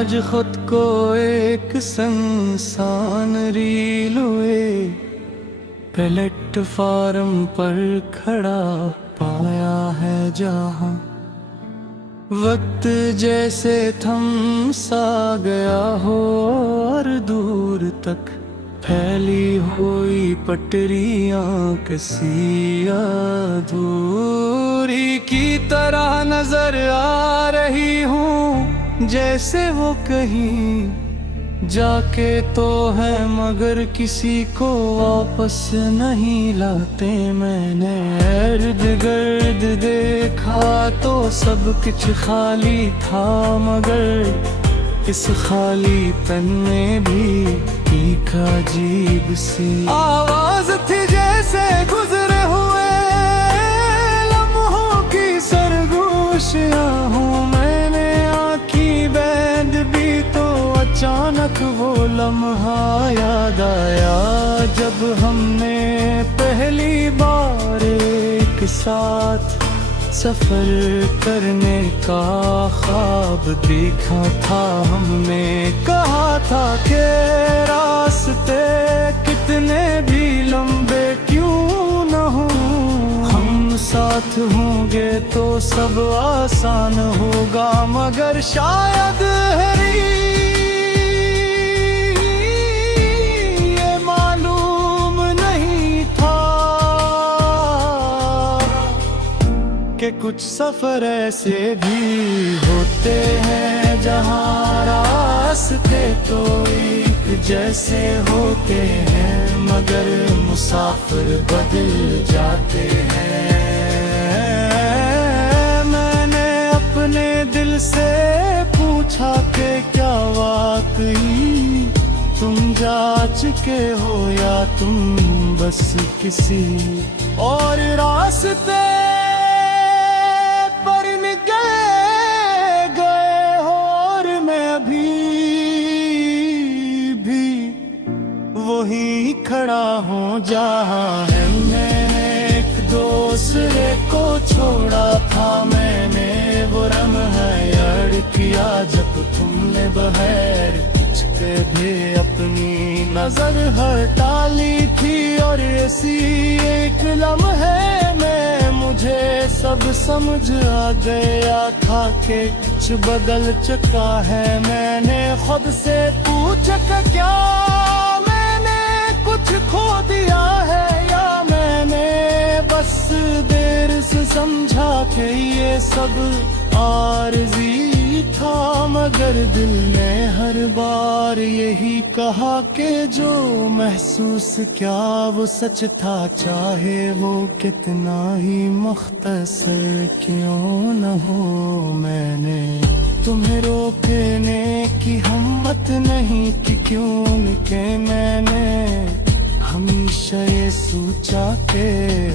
आज खुद को एक संसान रीलवे प्लेटफार्म पर खड़ा पाया है जहां वक्त जैसे थम सा गया हो और दूर तक फैली हुई पटरियां किसी अधूरी की तरह नजर आ रही हूँ, जैसे वो कहीं जाके तो है मगर किसी को वापस नहीं लाते। मैंने इर्द गिर्द देखा तो सब कुछ खाली था, मगर इस खालीपन में भी एक अजीब सी आवाज थी, जैसे गुजरे हुए लम्हों की सरगोशियां हूँ। मैंने आँखें बंद भी तो अचानक वो लम्हा याद आया जब हमने पहली बार एक साथ सफर करने का ख्वाब देखा था। हमने कहा था कि रास्ते कितने भी लंबे क्यों न हो, हम साथ होंगे तो सब आसान होगा। मगर शायद ये मालूम नहीं था कि कुछ सफर ऐसे भी होते हैं जहाँ रास्ते तो एक जैसे होते हैं, मगर मुसाफिर बदल जाते हैं। मैंने अपने दिल से पूछा कि क्या वाकई तुम जा चुके हो या तुम बस किसी और रास्ते वही खड़ा हूँ जहाँ है। मैंने एक दूसरे को छोड़ा था, मैंने वो लम्हा याद किया जब तुमने बगैर कुछ के भी अपनी नजर हटा ली थी। और ऐसी एक लम्हे में मुझे सब समझ आ गया था कि कुछ बदल चुका है। मैंने खुद से पूछा क्या कुछ खो दिया है, या मैंने बस देर से समझा कि ये सब आरज़ी था। मगर दिल ने हर बार यही कहा कि जो महसूस क्या वो सच था, चाहे वो कितना ही मुख्तसर क्यों न हो। मैंने तुम्हें रोकने की हिम्मत नहीं की क्योंकि मैंने हमेशा ये सोचा कि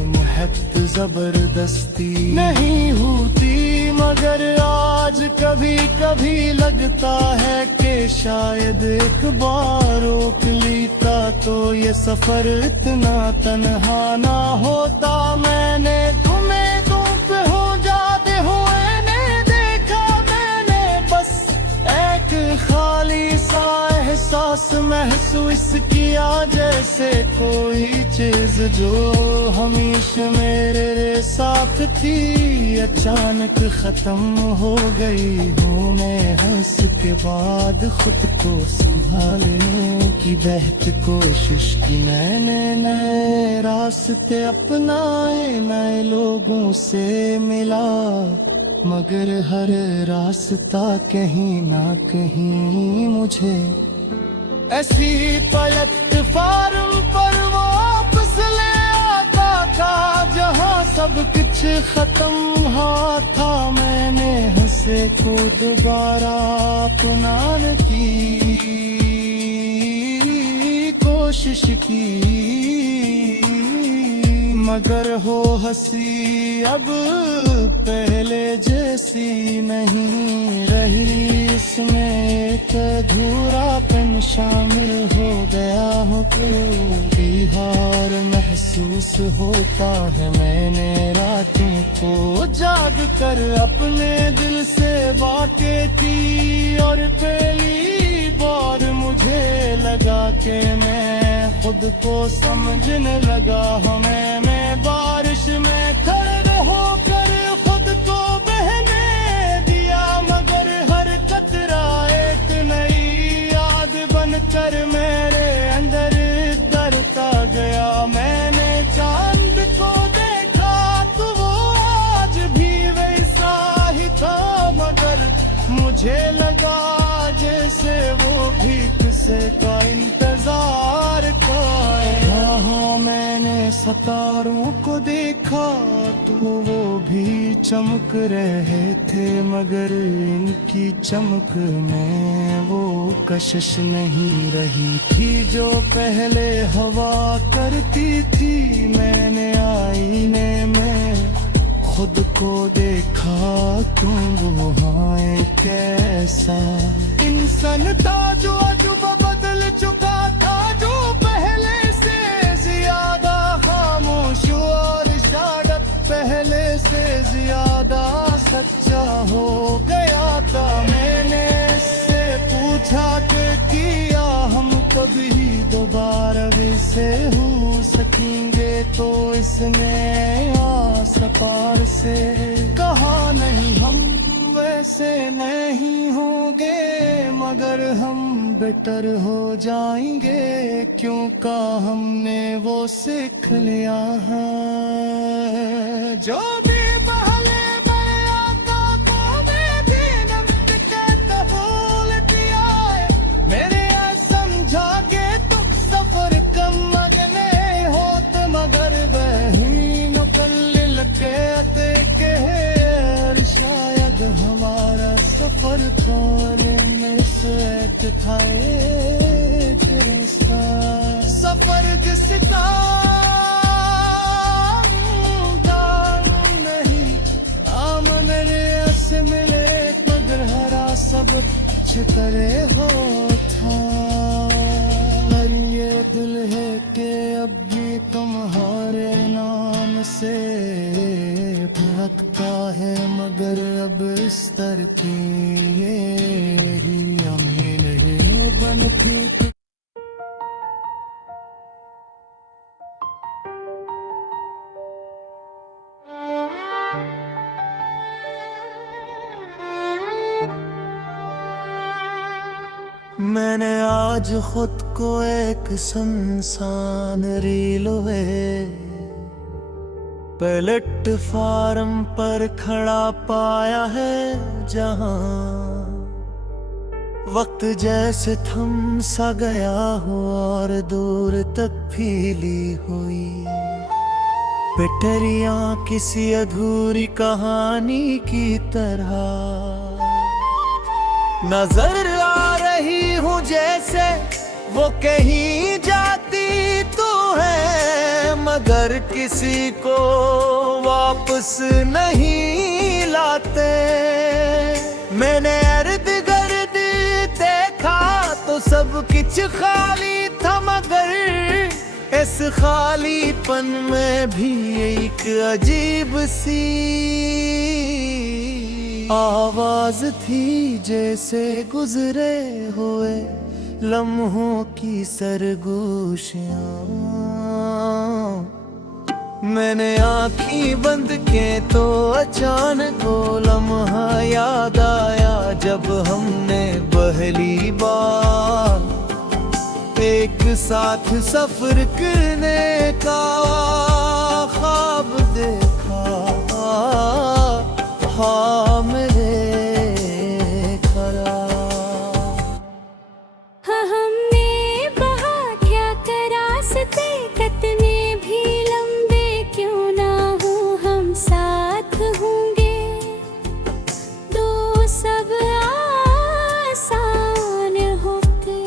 मोहब्बत जबरदस्ती नहीं होती। मगर आज कभी कभी लगता है कि शायद एक बार रोक लेता तो ये सफर इतना तन्हा ना होता। मैंने तुम्हें धूप हो जाते हुए नहीं देखा, मैंने बस एक खाली सा एहसास महसूस किया, जैसे कोई चीज जो हमेशा मेरे साथ थी अचानक खत्म हो गई हो। मैं हंस के बाद खुद को संभालने की बेहद कोशिश की। मैंने नए रास्ते अपनाए, नए लोगों से मिला, मगर हर रास्ता कहीं ना कहीं मुझे ऐसी प्लेटफार्म पर वापस ले आता था जहाँ सब कुछ खत्म हुआ था। मैंने हंसे को दोबारा अपनाने की कोशिश की, मगर हो हंसी अब पहले जैसी नहीं रही। इसमें एक अधूरापन शामिल हो गया हो, कोई हार महसूस होता है। मैंने रात ख्वाहिशों को जाग कर अपने दिल से बातें की। और पहली बार मुझे लगा कि मैं खुद को समझने लगा। हमें मैं बारिश में खड़े होकर खुद को बहने दिया, मगर हर कतरा एक नई याद बनकर मेरे अंदर दरता गया। मैंने चांद को देखा तो वो आज भी वैसा ही था, मगर मुझे लगा जैसे वो भी किसे का इंतजार का है। हाँ, मैंने सितारों को देखा तो वो भी चमक रहे थे, मगर इनकी चमक में वो कशिश नहीं रही थी जो पहले हवा करती थी। मैंने आईने में खुद को देखा तो वो हाय कैसा इंसान था जो अजूबा बदल चुका था, जो पहले से ज्यादा खामोश और शायद पहले से ज्यादा सच्चा हो गया था। मैंने इससे पूछा कि किया हम कभी दोबारा वैसे हो सकेंगे, तो इसने आस पार से कहा नहीं हम वैसे नहीं होंगे, मगर हम बेटर हो जाएंगे, क्योंकि हमने वो सीख लिया है। जो भी पहले मैं आता तो मैं भी नमक कहता भूल दिया है। मेरे समझा के तुम सफर कम मगने होत, मगर वही मुकल्लिल कहते के शायद हमारा सफर करने से था जैसा सफर किसका नहीं। मेरे से मिले मगर हरा सब करे हो था। और ये दिल है कि अब भी तुम्हारे नाम से भटका है, मगर अब इस तरकी ही अमीन है बन थी। मैंने आज खुद को एक सुनसान रेलवे प्लेटफार्म पर खड़ा पाया है, जहां वक्त जैसे थम सा गया हो और दूर तक फैली हुई पिटरियां किसी अधूरी कहानी की तरह नजर आ रही हूँ। जैसे वो कहीं जाती तो है, मगर किसी को वापस नहीं लाते। मैंने इर्द गिर्द देखा तो सब कुछ खाली था, मगर इस खालीपन में भी एक अजीब सी आवाज थी, जैसे गुजरे हुए लम्हों की सरगोशियां। मैंने आँखें बंद के तो अचानक वो लम्हा याद आया, जब हमने पहली बार एक साथ सफर करने का ख्वाब देखा। हाँ मेरे खरा हमने बहुत क्या रास्ते कितने भी लंबे क्यों ना हो, हम साथ होंगे तो सब आसान होते।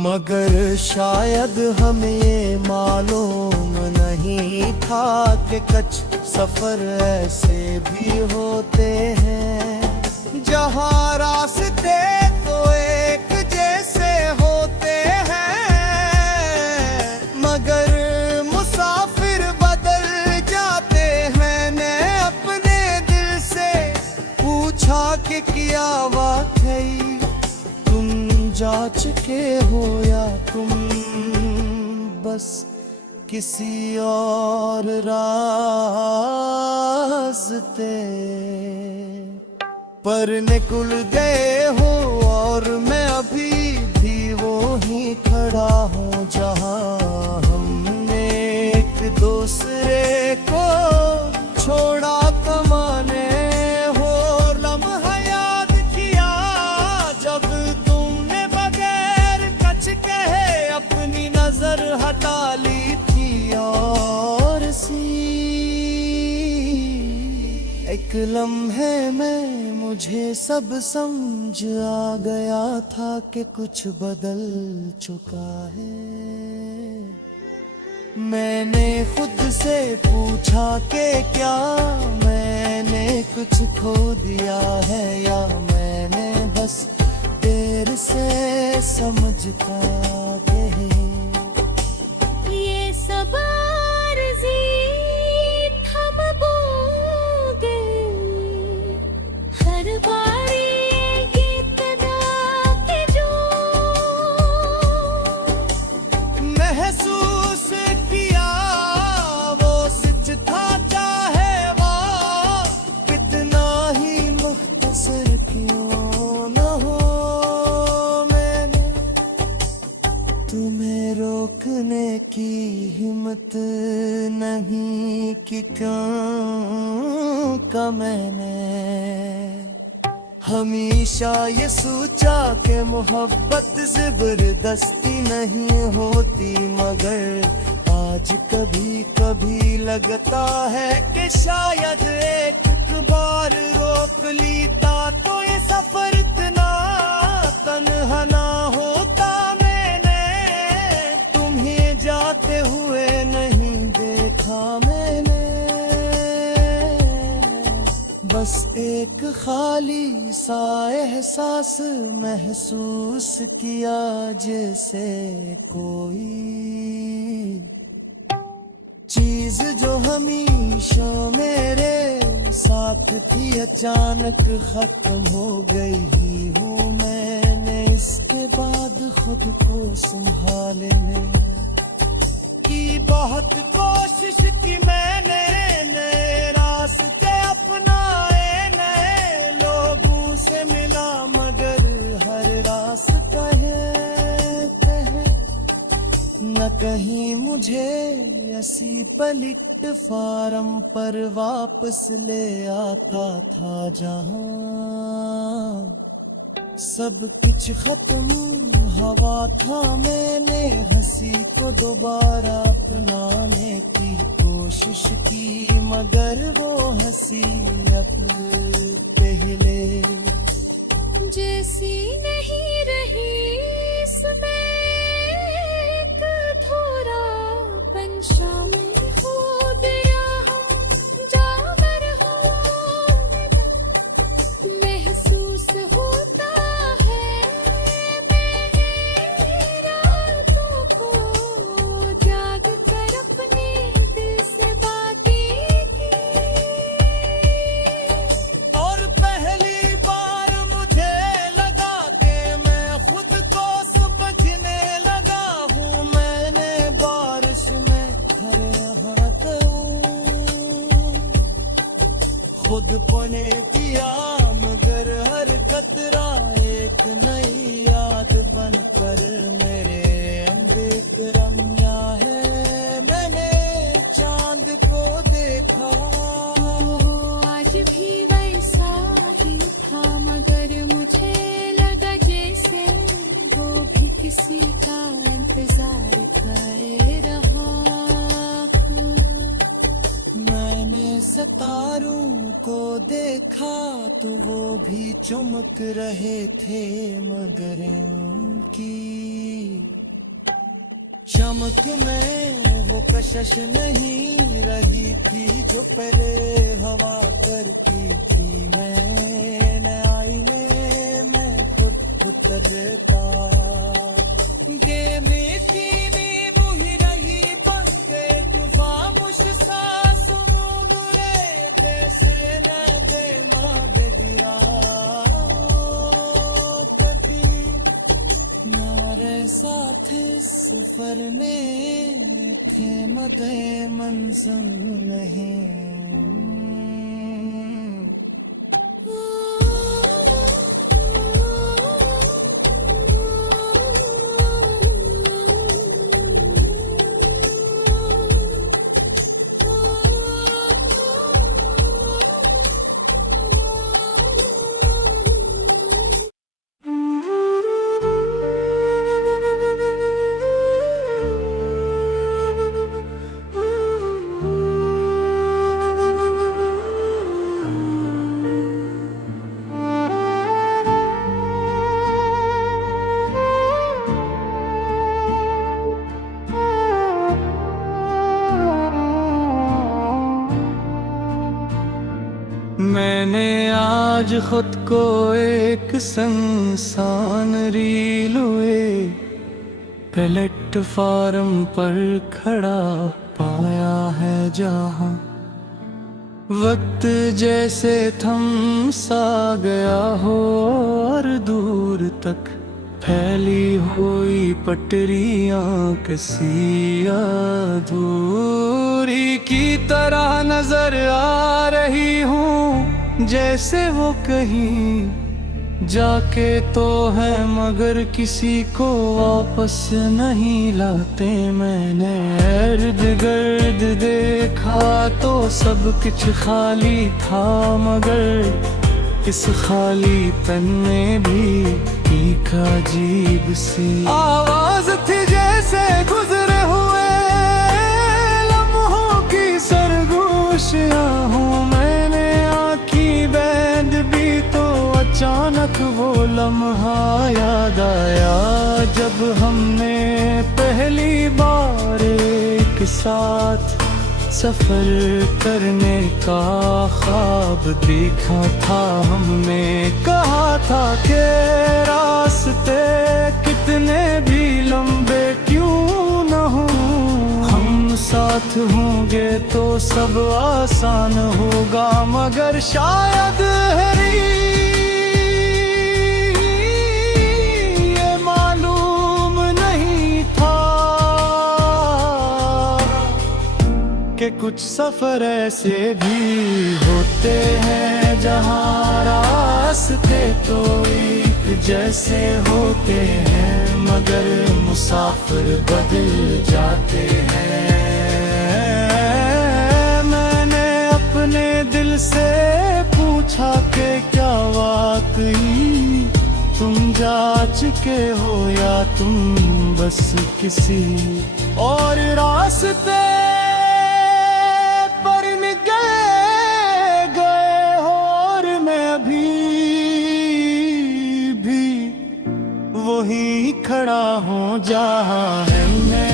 मगर शायद हमें ये मालूम नहीं था कि कुछ सफर ऐसे भी होते हैं, जहाँ रास्ते तो एक जैसे होते हैं, मगर वाकई तुम जा चुके हो या तुम बस किसी और रास्ते पर निकल गए हो और मैं अभी भी वो ही खड़ा हूँ जहाँ हमने एक दूसरे को छोड़ा कमाने हो। लम्हा याद किया जब तुमने बगैर कच कहे अपनी नजर हटा ली थी और सी एक लम्हे में मुझे सब समझ आ गया था कि कुछ बदल चुका है। मैंने खुद से पूछा कि क्या मैंने कुछ खो दिया है या मैंने बस देर से समझ पाया कि ये सब आरज़ी थम गई हर बारी गीत गा के जो महसूस किया वो सच था चाहे वो कितना ही मुख्तसर क्यों न हो। मैंने तुम्हें रोकने की हिम्मत नहीं कि क्यों का मैंने हमेशा ये सोचा कि मोहब्बत जबरदस्ती नहीं होती मगर आज कभी कभी लगता है कि शायद एक बार रोक लेता तो ये सफर इतना तन्हा ना होता। मैंने तुम्हें जाते हुए नहीं देखा मैंने बस एक खाली सा एहसास महसूस किया जैसे कोई चीज जो हमेशा मेरे साथ थी अचानक खत्म हो गई हूँ। मैंने इसके बाद खुद को संभालने की बहुत कोशिश की मैंने नए रास्ते अपनाए नए लोगों से मिला मगर हर रास्ता है न कहीं मुझे ऐसी प्लेटफार्म पर वापस ले आता था जहां सब कुछ खत्म हवा था। मैंने हंसी को दोबारा अपनाने की कोशिश की मगर वो हंसी अब पहले जैसी नहीं रही इसमें एक थोड़ापन शामिल हो गया हम जागर होंगे महसूस होता है मैंने रातों को जाग कर अपने दिल से बातें की और पहली बार मुझे लगा कि मैं खुद को समझने लगा हूँ। मैंने बारिश में खड़े हाथ खुद पने किया मगर हर कतरा एक नई याद बनकर मेरे अंदर रम्या है। मैंने चांद को देखा आज भी वैसा ही था मगर मुझे लगा जैसे वो भी किसी का इंतजार कर रहा। मैंने सितारों को देखा तो वो भी चमक रहे थे मगर इनकी चमक में वो कशिश नहीं रही थी जो पहले हवा करती थी। मैंने आईने में खुद उतरता गे मीठी मुही रही बनके तूफान मुझ सांस मुगरे तैसे न पे मार दिया साथ इस सफर में थे मदे मंजिल नहीं। मैंने आज खुद को एक संसान रेलवे प्लेटफार्म पर खड़ा पाया है, जहाँ वक्त जैसे थम सा गया हो और दूर तक फैली हुई पटरियां किसी अधूरी की तरह नजर आ रही हूँ, जैसे वो कहीं जाके तो है मगर किसी को वापस नहीं लाते। मैंने इर्द गिर्द देखा तो सब कुछ खाली था, मगर इस खाली पन में भी एक अजीब सी आवाज थी, जैसे गुजरे हुए लम्हों की सरगोशियां हूँ। मैंने आँखी बैंद भी तो अचानक वो लम्हा याद आया, जब हमने पहली बार एक साथ सफर करने का ख्वाब देखा था। हमने कहा था कि रास्ते कितने भी लंबे क्यों न हो, हम साथ होंगे तो सब आसान होगा, मगर शायद ये मालूम नहीं था कि कुछ सफर ऐसे भी होते हैं जहाँ रास्ते तो एक जैसे होते हैं, मगर मुसाफिर बदल जाते हैं। मैंने अपने दिल से पूछा कि क्या वाकई तुम जा चुके हो या तुम बस किसी और रास्ते वही खड़ा हूँ जहाँ है। मैंने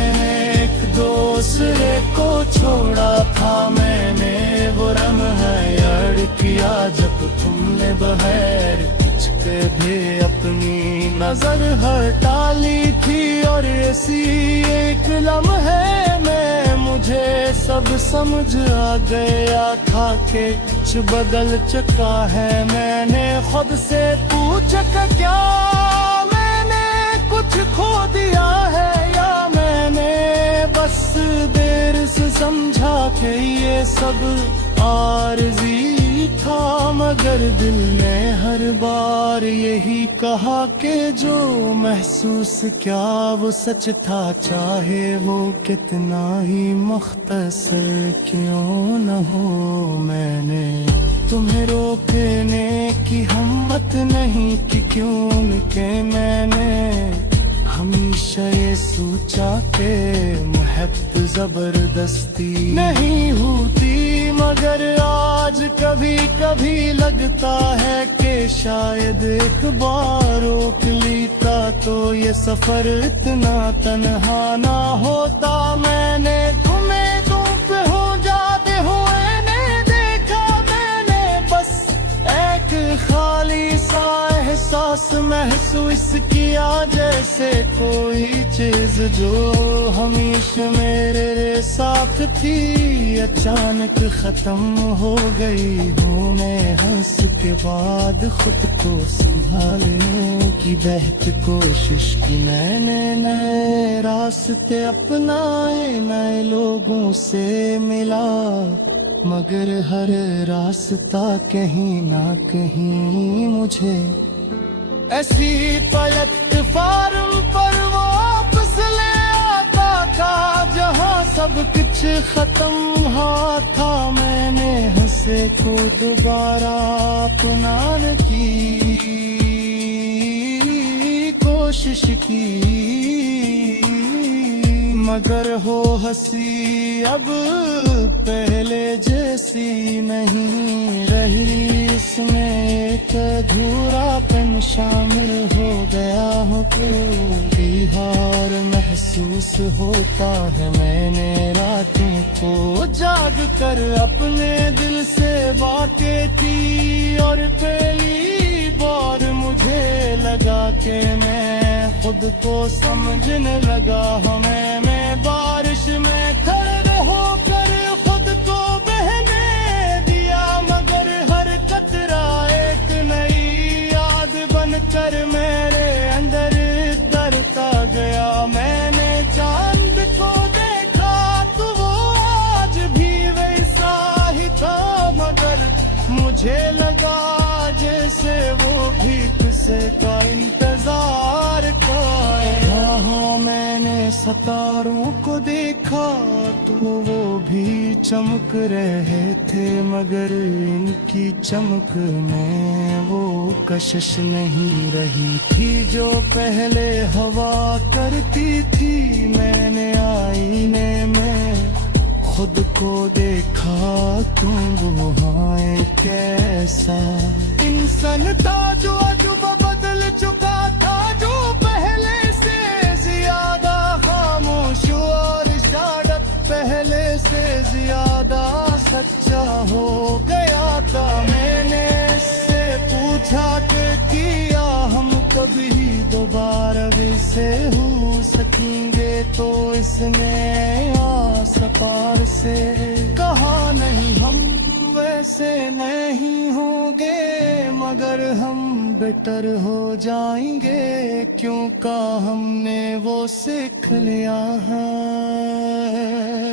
एक दूसरे को छोड़ा था, मैंने वो रंग है यार किया जब तुमने बगैर कुछ के भी अपनी नजर हटा ली थी, और ऐसी एक लम्हे में मुझे सब समझ आ गया था कि कुछ बदल चुका है। मैंने खुद से पूछा क्या कुछ खो दिया है, या मैंने बस देर से समझा कि ये सब आरज़ी था, मगर दिल ने हर बार यही कहा कि जो महसूस क्या वो सच था, चाहे वो कितना ही मुख्तसर क्यों न हो। मैंने तुम्हें रोकने की हिम्मत नहीं की क्योंकि मैंने हमेशा ये सोचा कि मोहब्बत जबरदस्ती नहीं होती, मगर आज कभी कभी लगता है कि शायद एक बार रोक लेता तो ये सफर इतना तन्हा ना होता। मैंने तुम्हें धूप हो जाते हुए नहीं देखा, मैंने बस एक खाली सा एहसास महसूस किया, जैसे कोई चीज जो हमेशा मेरे साथ थी अचानक खत्म हो गई हूँ। मैं हंस के बाद खुद को संभालने की बहत कोशिश की मैंने, नए रास्ते अपनाए, नए लोगों से मिला, मगर हर रास्ता कहीं ना कहीं मुझे ऐसी प्लेटफार्म पर वापस ले आता था जहां सब कुछ खत्म हुआ था। मैंने हंसे को दोबारा अपनाने की कोशिश की, मगर हो हंसी अब पहले जैसी नहीं रही। इसमें एक अधूरापन शामिल हो गया हो, कोई हार महसूस होता है। मैंने रातों को जाग कर अपने दिल से बातें की, और पहली बार मुझे लगा कि मैं खुद को समझने लगा। हमें मैं बारिश में खड़े होकर खुद को बहने दिया, मगर हर कतरा एक नई याद बनकर मेरे अंदर दरता गया। मैंने चांद को देखा तो वो आज भी वैसा ही था, मगर मुझे लगा जैसे वो भी किसी का इंतजार करे। हाँ, मैंने सितारों को देखा तो वो भी चमक रहे थे, मगर इनकी चमक में वो कशिश नहीं रही थी जो पहले हवा करती थी। मैंने आईने में खुद को देखा तो वो हाय कैसा इंसान था जो अजूबा बदल चुका था, जो पहले से ज्यादा खामोश और इशारत पहले से ज्यादा सच्चा हो गया था। मैंने इससे पूछा कि किया हम कभी दोबारा वैसे हो सकेंगे, तो इसने आस पार से कहा नहीं हम वैसे नहीं होंगे, मगर हम बेटर हो जाएंगे, क्योंकि हमने वो सीख लिया है।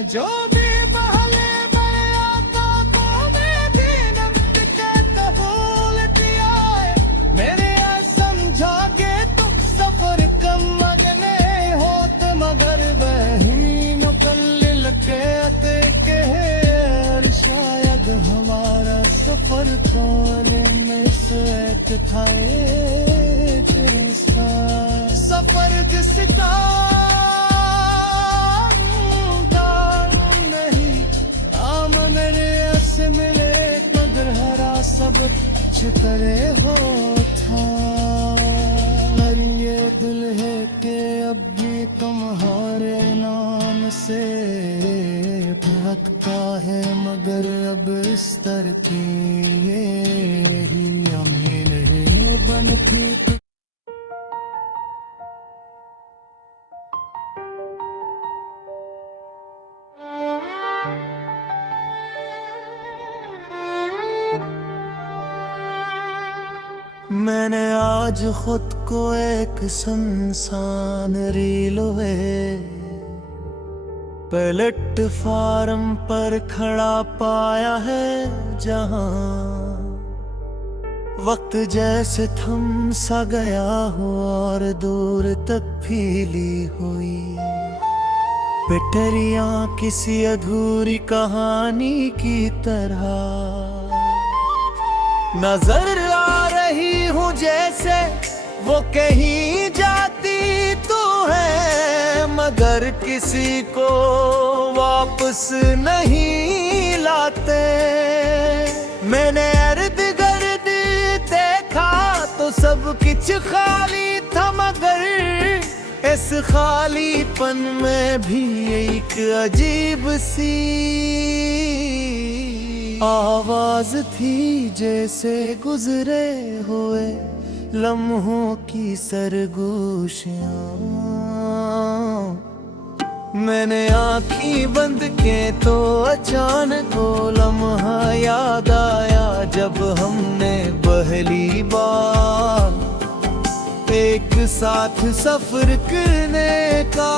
जो भी पहले मैं आता तो मैं भी नमक कहता भूल दिया है। मेरे समझा के तुम सफर कम मगने होत, मगर बहन कल के अते के शायद हमारा सफर थोड़े में से था सफर जिसका नहीं आमने से मिले, मगर हरा सब छितरे हो था। और ये दिल है कि अब भी तुम्हारे नाम से भटका है, मगर अब इस तरह की ही अमीर है बन के। मैंने आज खुद को एक सुनसान रेलवे प्लेटफार्म पर खड़ा पाया है, जहां वक्त जैसे थम सा गया हो और दूर तक फैली हुई पटरियां किसी अधूरी कहानी की तरह नजर आ रही हूँ, जैसे वो कहीं जाती तो है, मगर किसी को वापस नहीं लाते। मैंने इर्द गिर्द देखा तो सब कुछ खाली था, मगर इस खालीपन में भी एक अजीब सी आवाज थी, जैसे गुजरे हुए लम्हों की सरगोशियां। मैंने आँखें बंद के तो अचानक वो लम्हा याद आया, जब हमने पहली बार एक साथ सफर करने का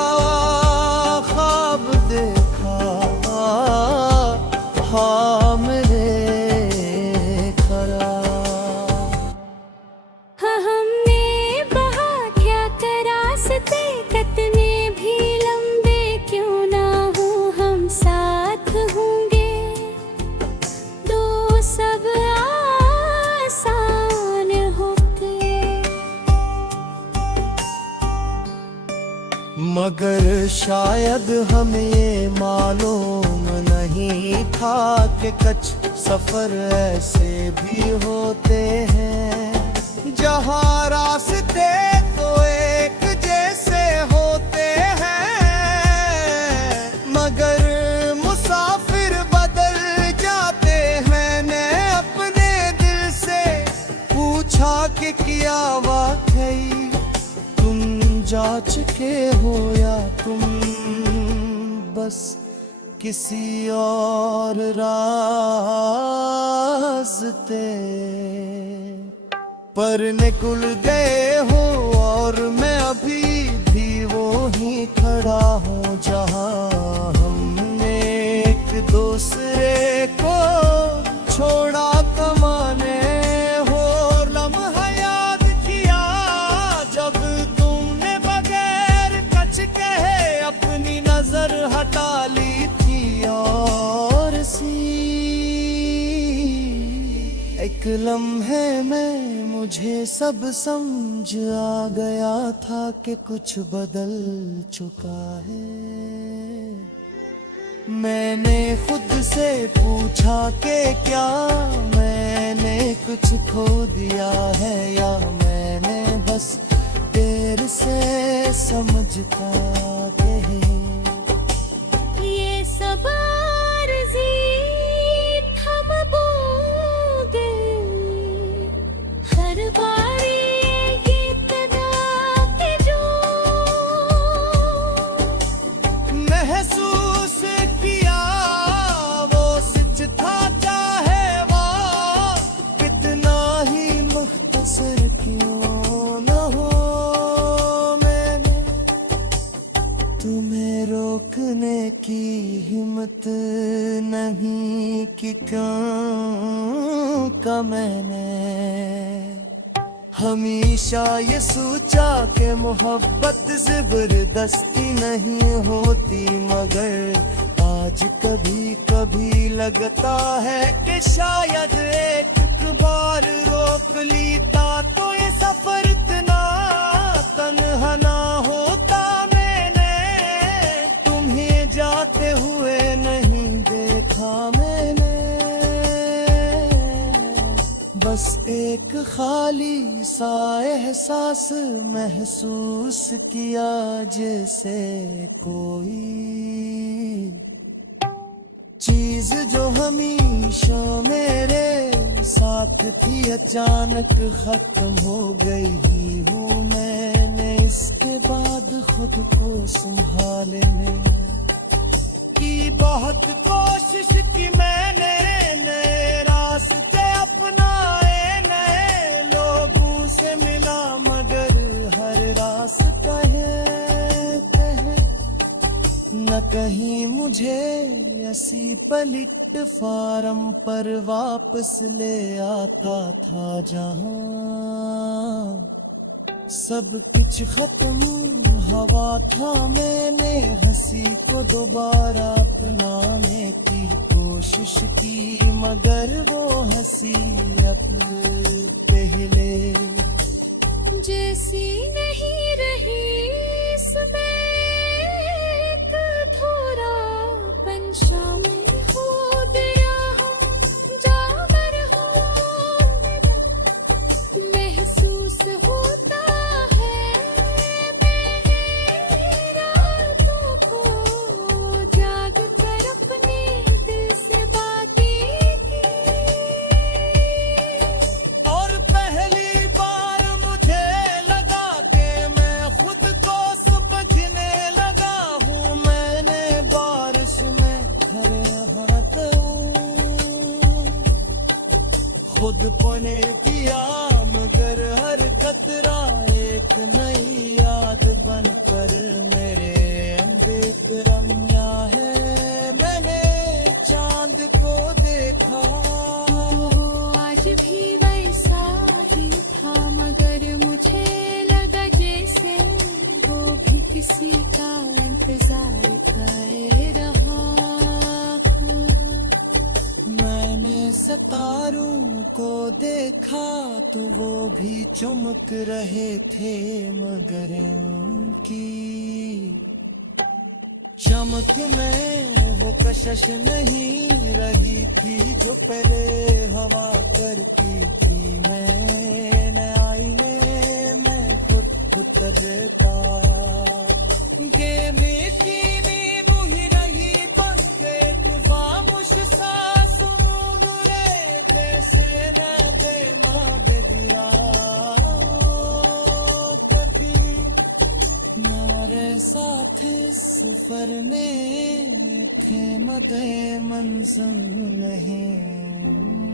ख्वाब देखा, हाँ मेरे खरा। हाँ हमने बहा क्या रास्ते कितने भी लंबे क्यों ना हो हम साथ होंगे, तो सब आसान होते। मगर शायद हमें ये मालूम नहीं था कि कुछ सफर ऐसे भी होते हैं जहाँ रास्ते तो एक जैसे होते हैं, मगर मुसाफिर बदल जाते हैं। ने अपने दिल से पूछा कि क्या वाकई तुम जा चुके हो या तुम बस किसी और रास्ते पर निकल गए हो, और मैं अभी भी वो ही खड़ा हूँ जहाँ हमने एक दूसरे को छोड़ा कमाने हो। लम्हा याद किया जब तुमने बगैर कुछ कहे अपनी नजर हटा ली थी, और एक लम्हे में मुझे सब समझ आ गया था कि कुछ बदल चुका है। मैंने खुद से पूछा कि क्या मैंने कुछ खो दिया है, या मैंने बस देर से समझता कि ये सब आरज़ी थम बोगे, हर बारी गीत गा के जो महसूस किया वो सच था, चाहे वो कितना ही मुख्तसर क्यों न हो। मैंने तुम्हें रोकने की हिम्मत नहीं कि क्यों का मैंने हमेशा ये सोचा कि मोहब्बत जबरदस्ती नहीं होती, मगर आज कभी कभी लगता है कि शायद एक बार रोक लीता तो ये सफर इतना तन्हा ना होता। मैंने तुम्हें जाते हुए नहीं देखा, मैंने बस एक खाली सा एहसास महसूस किया, जैसे कोई चीज जो हमेशा मेरे साथ थी अचानक खत्म हो गई ही हूँ। मैंने इसके बाद खुद को संभालने की बहुत कोशिश की, मैंने नए रास्ते अपनाए, नए लोगों से मिला, मगर हर रास्ता है न कहीं मुझे ऐसी प्लेटफार्म पर वापस ले आता था जहां सब कुछ खत्म हवा था। मैंने हंसी को दोबारा अपनाने की कोशिश की, मगर वो हंसी अब पहले जैसी नहीं रही। इसमें एक धोरापन शामिल हो गया, जागर हो मेरा महसूस होता है। मैंने रातों को जाग कर अपने दिल से बातें की, और पहली बार मुझे लगा कि मैं एक नई याद बनकर मेरे बेकरमिया है। मैंने चांद को देखा आज भी वैसा ही था, मगर मुझे लगा जैसे वो भी किसी का इंतजार कर रहा। मैंने सितारों को देखा तो वो भी चमक रहे थे, मगर इनकी चमक में वो कशिश नहीं रही थी जो पहले हवा करती थी। मैंने आईने में खुद देखा, ये मीठी नींद ही रही बन के खामोश सांस मुगले कैसे रहते मार दिया। कभी हमारे साथ सफर में थे मगर मंजिल नहीं।